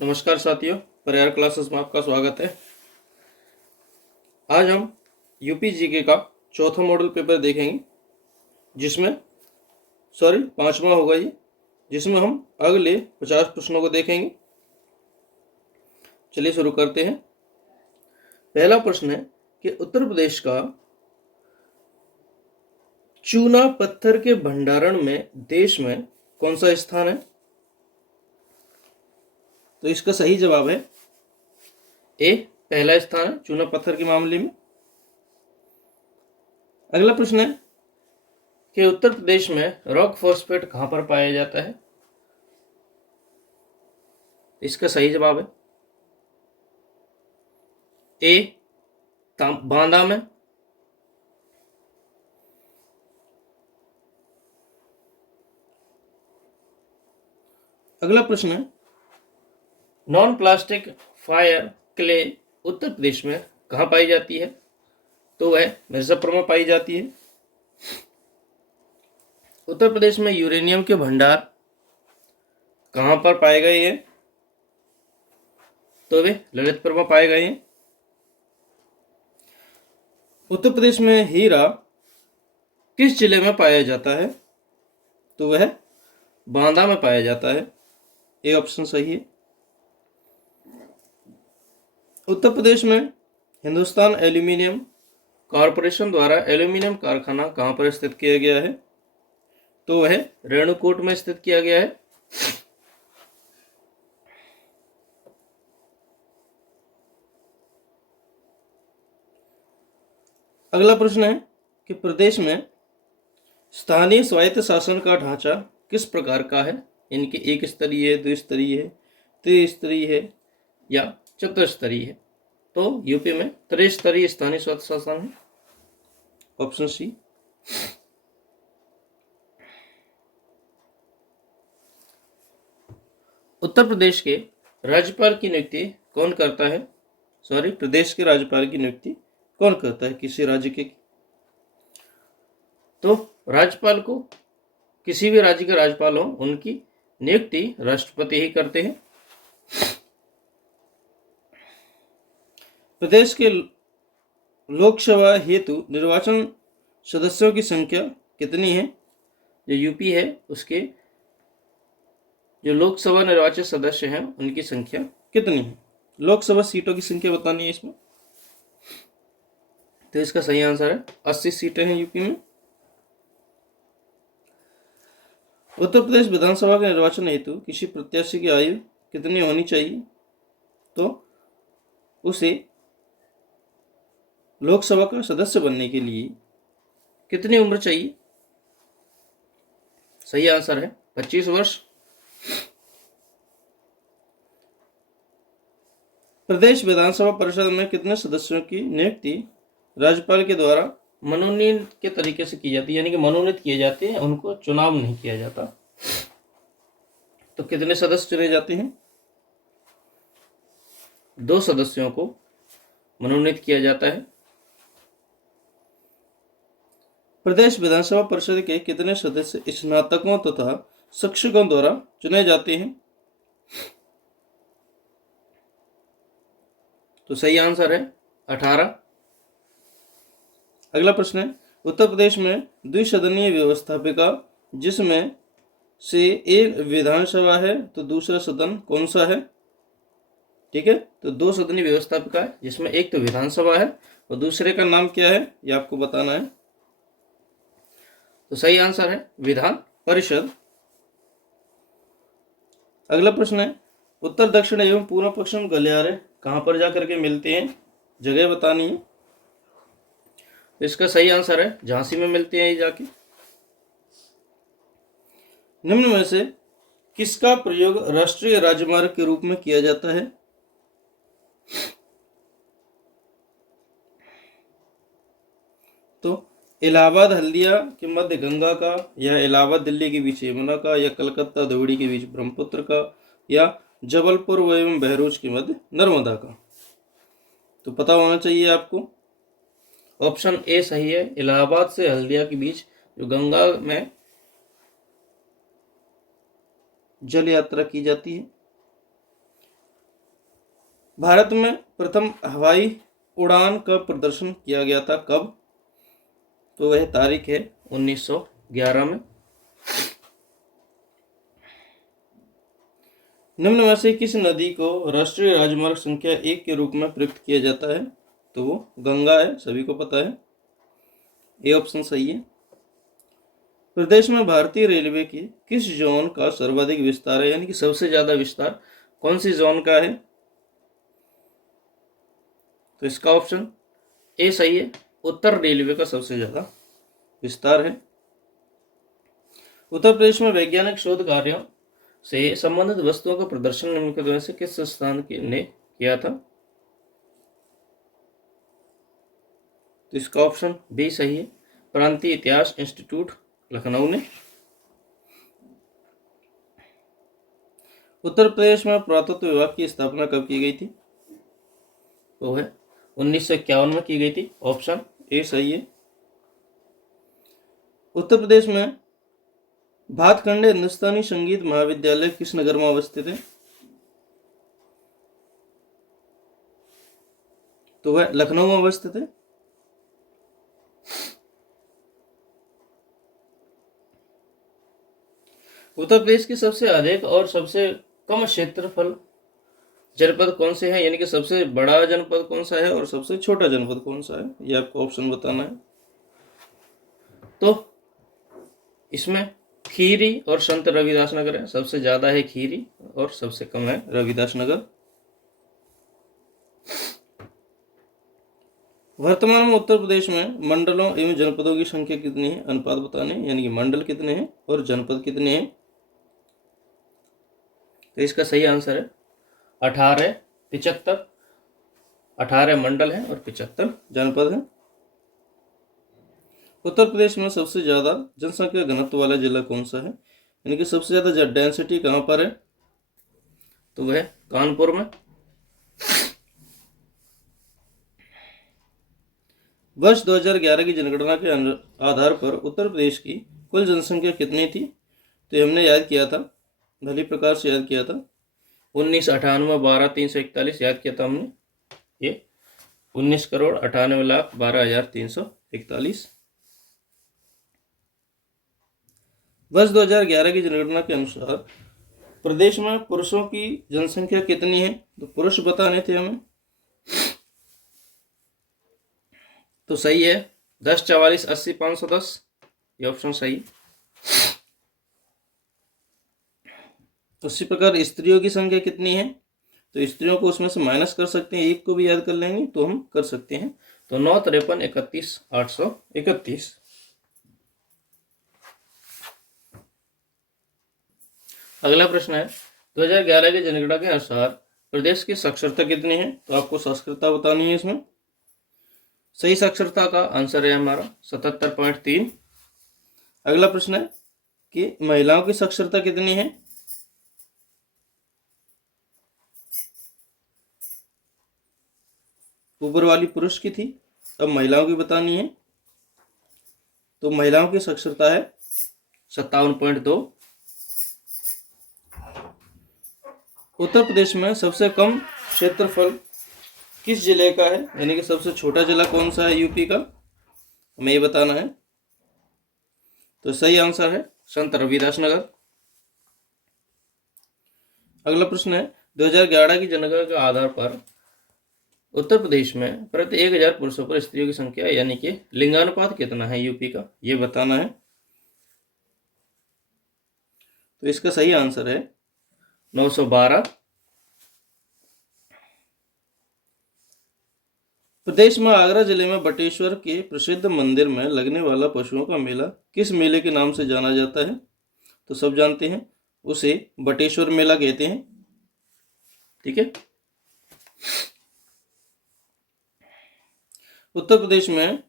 नमस्कार साथियों, परिहार क्लासेस में आपका स्वागत है। आज हम यूपी जीके का चौथा मॉडल पेपर देखेंगे, जिसमें पांचवा होगा ये, जिसमें हम अगले 50 प्रश्नों को देखेंगे। चलिए शुरू करते हैं। पहला प्रश्न है कि उत्तर प्रदेश का चूना पत्थर के भंडारण में देश में कौन सा स्थान है? तो इसका सही जवाब है ए, पहला स्थान है चूना पत्थर के मामले में। अगला प्रश्न है कि उत्तर प्रदेश में रॉक फॉस्फेट कहां पर पाया जाता है? इसका सही जवाब है ए, बांदा में। अगला प्रश्न है non plastic fire clay Uttar Pradesh में कहां पाई जाती है? तो वह मिर्जापुर में पाई जाती है। उत्तर प्रदेश में यूरेनियम के भंडार कहां पर पाए गए हैं? तो वे ललितपुर में पाए गए हैं। उत्तर प्रदेश में हीरा किस जिले में पाया जाता है? तो वह बांदा में पाया जाता है। ये ऑप्शन सही है। उत्तर प्रदेश में हिंदुस्तान एल्यूमिनियम कॉरपोरेशन द्वारा एल्यूमिनियम कारखाना कहां पर स्थित किया गया है? तो वह रेणुकूट में स्थित किया गया है। अगला प्रश्न है कि प्रदेश में स्थानीय स्वायत्त शासन का ढांचा किस प्रकार का है? इनके एक स्तरीय है, द्विस्तरीय है, त्रिस्तरीय है या चतुस्तरीय है? तो यूपी में त्रिस्तरीय स्थानीय स्वायत्त शासन है। Option C. उत्तर प्रदेश के राज्यपाल की नियुक्ति कौन करता है? प्रदेश के राज्यपाल की नियुक्ति कौन करता है किसी राज्य के? तो राज्यपाल को, किसी भी राज्य के राज्यपाल हो, उनकी नियुक्ति राष्ट्रपति ही करते हैं। प्रदेश के लोकसभा हेतु निर्वाचन सदस्यों की संख्या कितनी है? जो यूपी है उसके जो लोकसभा निर्वाचित सदस्य हैं उनकी संख्या कितनी है? लोकसभा सीटों की संख्या बतानी है इसमें। तो इसका सही आंसर है 80 सीटें हैं यूपी में। उत्तर प्रदेश विधानसभा के निर्वाचन हेतु किसी प्रत्याशी की आयु कितनी होनी चाहिए? तो उसे लोकसभा का सदस्य बनने के लिए कितनी उम्र चाहिए? सही आंसर है 25 वर्ष। प्रदेश विधानसभा परिषद में कितने सदस्यों की नियुक्ति राज्यपाल के द्वारा मनोनीत के तरीके से की जाती है? यानी कि मनोनीत किए जाते हैं, उनको चुनाव नहीं किया जाता। तो कितने सदस्य चुने जाते हैं? 2 सदस्यों को मनोनीत किया जाता है। प्रदेश विधानसभा परिषद के कितने सदस्य स्नातकों तथा शिक्षकों द्वारा चुने जाते हैं? तो सही आंसर है 18। अगला प्रश्न है उत्तर प्रदेश में द्विसदनीय व्यवस्थापिका जिसमें से एक विधानसभा है तो दूसरा सदन कौन सा है? ठीक है, तो 2 सदनीय व्यवस्थापिका है जिसमें एक तो विधानसभा है और दूसरे का नाम क्या है ये आपको बताना है। तो सही आंसर है विधान परिषद। अगला प्रश्न है उत्तर दक्षिण एवं पूर्व पश्चिम गलियारे कहां पर जाकर के मिलते हैं? जगह बतानी है। इसका सही आंसर है झांसी में मिलते हैं ये जाके। निम्न में से किसका प्रयोग राष्ट्रीय राजमार्ग के रूप में किया जाता है? तो इलाहाबाद हल्दिया के मध्य गंगा का, या इलाहाबाद दिल्ली के बीच यमुना का, या कलकत्ता द्रविड़ के बीच ब्रह्मपुत्र का, या जबलपुर एवं बहरोज के मध्य नर्मदा का? तो पता होना चाहिए आपको। ऑप्शन ए सही है, इलाहाबाद से हल्दिया के बीच जो गंगा में जल यात्रा की जाती है। भारत में प्रथम हवाई उड़ान का प्रदर्शन किया गया था कब? तो वह तारीख है 1911 में। निम्न में से किस नदी को राष्ट्रीय राजमार्ग संख्या 1 के रूप में प्रयुक्त किया जाता है? तो वो गंगा है, सभी को पता है, ये ऑप्शन सही है। प्रदेश में भारतीय रेलवे की किस जोन का सर्वाधिक विस्तार है, यानी कि सबसे ज्यादा विस्तार कौन सी जोन का है? तो इसका ऑप्शन ए सही है, उत्तर रेलवे का सबसे ज्यादा विस्तार है। उत्तर प्रदेश में वैज्ञानिक शोध कार्यों से संबंधित वस्तुओं का प्रदर्शन निम्नलिखित में से किस संस्थान ने किया था? तो इसका ऑप्शन बी सही है, प्रांतीय इतिहास इंस्टीट्यूट लखनऊ ने। उत्तर प्रदेश में पुरातत्व विभाग की स्थापना कब की गई थी? तो है 1951 में की गई थी, ऑप्शन ए सही है। उत्तर प्रदेश में भातखंडे हिंदुस्तानी संगीत महाविद्यालय किस नगर में अवस्थित है? तो वह लखनऊ में अवस्थित है। उत्तर प्रदेश की सबसे अधिक और सबसे कम क्षेत्रफल जनपद कौन से हैं, यानी कि सबसे बड़ा जनपद कौन सा है और सबसे छोटा जनपद कौन सा है, ये आपको ऑप्शन बताना है। तो इसमें खीरी और संत रविदास नगर है, सबसे ज्यादा है खीरी और सबसे कम है रविदास नगर। वर्तमान में उत्तर प्रदेश में मंडलों एवं जनपदों की संख्या कितनी है, अनुपात बताने, यानी कि मंडल कितने हैं और जनपद कितने हैं? तो इसका सही आंसर है 18, 75। 18 मंडल हैं और 75 जनपद हैं। उत्तर प्रदेश में सबसे ज्यादा जनसंख्या घनत्व वाला जिला कौन सा है, यानी कि सबसे ज्यादा डेंसिटी कहां पर है? तो वह कानपुर में। वर्ष 2011 की जनगणना के आधार पर उत्तर प्रदेश की कुल जनसंख्या कितनी थी? तो हमने याद किया था, भली प्रकार से याद किया था, 1998 12,341 याद किया था हमने, ये 19,98,12,341। वर्ष 2011 की जनगणना के अनुसार प्रदेश में पुरुषों की जनसंख्या कितनी है? तो पुरुष बताने थे हमें, तो सही है 10, 44, 80, 510, ये ऑप्शन सही। उसी प्रकार स्त्रियों की संख्या कितनी है? तो स्त्रियों को उसमें से माइनस कर सकते हैं, एक को भी याद कर लेंगे तो हम कर सकते हैं, तो 9, 53, 31, 831। अगला प्रश्न है 2011 की जनगणना के अनुसार प्रदेश की साक्षरता कितनी है? तो आपको साक्षरता बतानी है इसमें। सही साक्षरता का आंसर है हमारा 77.3। अगला प्रश्न है कि महिलाओं की साक्षरता कितनी है? ऊपर वाली पुरुष की थी, अब महिलाओं की बतानी है, तो महिलाओं की साक्षरता है 57.2। उत्तर प्रदेश में सबसे कम क्षेत्रफल किस जिले का है, यानी कि सबसे छोटा जिला कौन सा है यूपी का, हमें ये बताना है। तो सही आंसर है संत रविदास नगर। अगला प्रश्न है 2011 की जनगणना के आधार पर उत्तर प्रदेश में प्रति 1000 पुरुषों पर स्त्रियों की संख्या यानी कि लिंगानुपात कितना है यूपी का, ये बताना है। तो इसका सही आंसर है 912। प्रदेश में आगरा जिले में बटेश्वर के प्रसिद्ध मंदिर में लगने वाला पशुओं का मेला किस मेले के नाम से जाना जाता है? तो सब जानते हैं, उसे बटेश्वर मेला कहते हैं। ठीक है। उत्तर प्रदेश में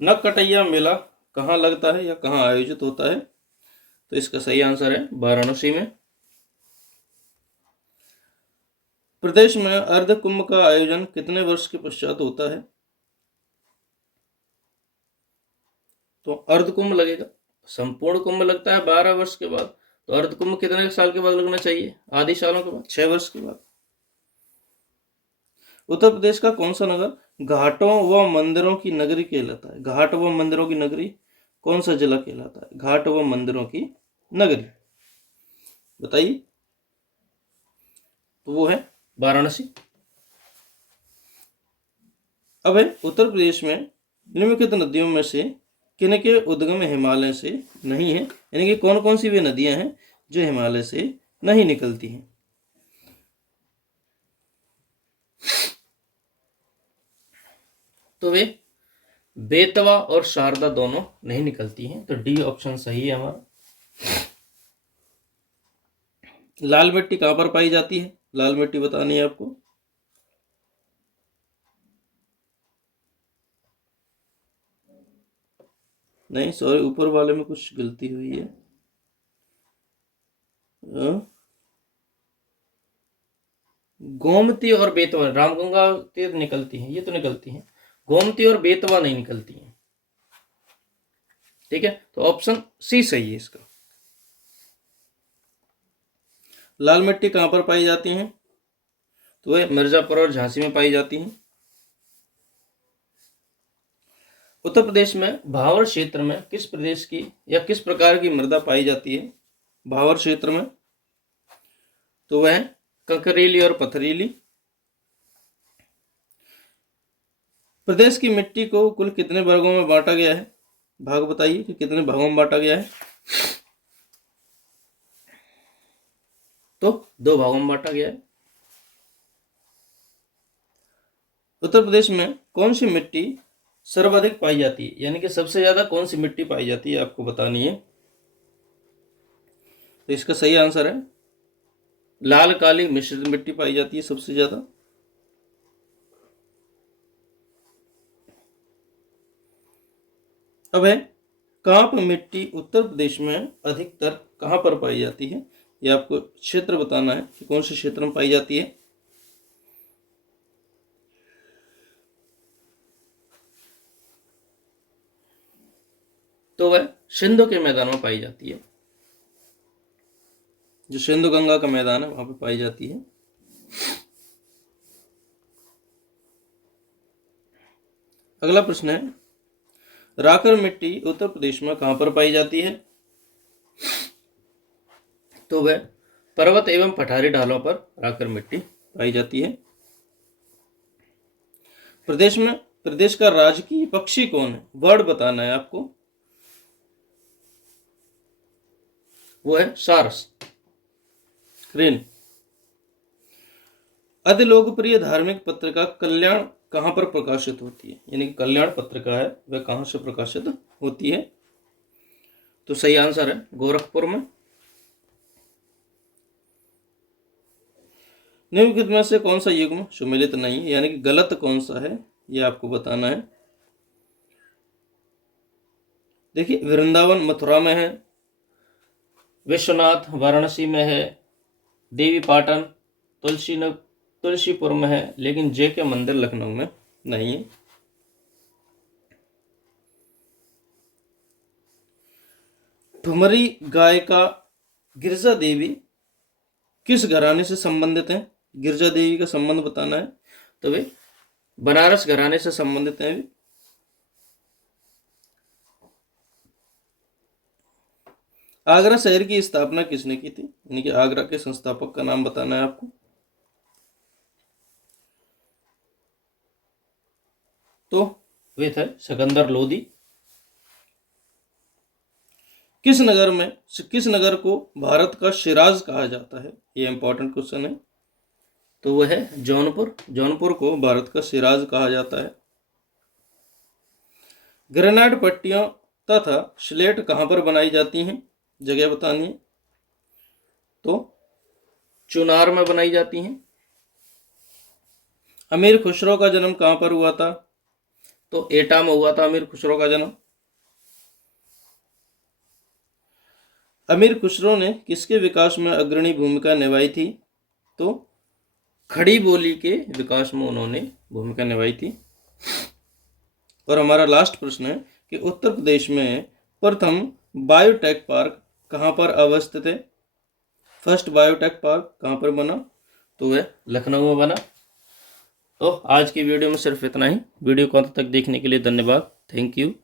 नककटैया मेला कहाँ लगता है या कहाँ आयोजित होता है? तो इसका सही आंसर है वाराणसी में। प्रदेश में अर्ध कुंभ का आयोजन कितने वर्ष के पश्चात होता है? तो अर्ध कुंभ लगेगा, संपूर्ण कुंभ लगता है 12 वर्ष के बाद, तो अर्ध कुंभ कितने साल के बाद लगना चाहिए? आधे सालों के बाद, 6 वर्ष के बाद। उत्तर प्रदेश का कौन सा नगर घाटों व मंदिरों की नगरी कहलाता है? घाट व मंदिरों की नगरी कौन सा जिला कहलाता है? घाट व मंदिरों की नगरी बताइए। तो वो है वाराणसी। अब है उत्तर प्रदेश में निम्नलिखित नदियों में से किन के उद्गम हिमालय से नहीं है, यानी कि कौन कौन सी वे नदियां हैं जो हिमालय से नहीं निकलती हैं? तो वे बेतवा और शारदा दोनों नहीं निकलती हैं, तो डी ऑप्शन सही है हमारा। लाल मिट्टी कहां पर पाई जाती है? लाल मिट्टी बतानी है आपको। नहीं सॉरी, ऊपर वाले में कुछ गलती हुई है। गोमती और बेतवा, रामगंगा तीर्थ निकलती हैं, ये तो निकलती हैं, गोमती और बेतवा नहीं निकलती हैं। ठीक है, तो ऑप्शन सी सही है इसका। लाल मिट्टी कहां पर पाई जाती हैं? तो वह मिर्जापुर और झांसी में पाई जाती हैं। उत्तर प्रदेश में भावर क्षेत्र में किस प्रदेश की या किस प्रकार की मृदा पाई जाती है? भावर क्षेत्र में तो वह कंकरेली और पथरीली। प्रदेश की मिट्टी को कुल कितने वर्गों में बांटा गया है? भाग बताइए कि कितने भागों में बांटा गया है। तो 2 भागों में बांटा गया है। उत्तर प्रदेश में कौन सी मिट्टी सर्वाधिक पाई जाती है, यानी कि सबसे ज्यादा कौन सी मिट्टी पाई जाती है आपको बतानी है। तो इसका सही आंसर है लाल काली मिश्रित मिट्टी पाई जाती है सबसे ज्यादा। अब है कांप मिट्टी उत्तर प्रदेश में अधिकतर कहां पर पाई जाती है? ये आपको क्षेत्र बताना है कि कौन से क्षेत्र में पाई जाती है। तो वह सिंधु के मैदान में पाई जाती है, जो सिंधु गंगा का मैदान है वहां पर पाई जाती है। अगला प्रश्न है राकर मिट्टी उत्तर प्रदेश में कहां पर पाई जाती है? तो वह पर्वत एवं पठारी ढालों पर राकर मिट्टी पाई जाती है। प्रदेश का राजकीय पक्षी कौन है? वर्ड बताना है आपको। वो है सारस, क्रेन। अति लोकप्रिय धार्मिक पत्रिका कल्याण कहां पर प्रकाशित होती है? यानी कि कल्याण पत्रिका है वह कहां से प्रकाशित होती है? तो सही आंसर है गोरखपुर में। निम्नलिखित में से कौन सा युग्म सुमेलित नहीं है, यानी कि गलत कौन सा है ये आपको बताना है। देखिए वृंदावन मथुरा में है, विश्वनाथ वाराणसी में है, देवी पाटन तुलसीपुर में है, लेकिन जे के मंदिर लखनऊ में नहीं है। ठुमरी गायिका गिरजा देवी किस घराने से संबंधित है? गिरजा देवी का संबंध बताना है। तो वे बनारस घराने से संबंधित हैं। आगरा शहर की स्थापना किसने की थी? यानी कि आगरा के संस्थापक का नाम बताना है आपको। तो वे थे सिकंदर लोदी। किस नगर को भारत का शिराज कहा जाता है? ये इंपॉर्टेंट क्वेश्चन है। तो वह है जौनपुर। जौनपुर को भारत का शिराज कहा जाता है। ग्रेनाइट पट्टियों तथा स्लेट कहां पर बनाई जाती हैं? जगह बतानी है। तो चुनार में बनाई जाती हैं। अमीर खुसरो का जन्म कहां पर हुआ था? तो एटा में हुआ था अमीर खुसरो का जन्म। अमीर खुसरो ने किसके विकास में अग्रणी भूमिका निभाई थी? तो खड़ी बोली के विकास में उन्होंने भूमिका निभाई थी। और हमारा लास्ट प्रश्न है कि उत्तर प्रदेश में प्रथम बायोटेक पार्क कहां पर अवस्थित है? फर्स्ट बायोटेक पार्क कहां पर बना? तो वह लखनऊ में बना। तो आज की वीडियो में सिर्फ इतना ही। वीडियो को अंत तक देखने के लिए धन्यवाद। Thank you.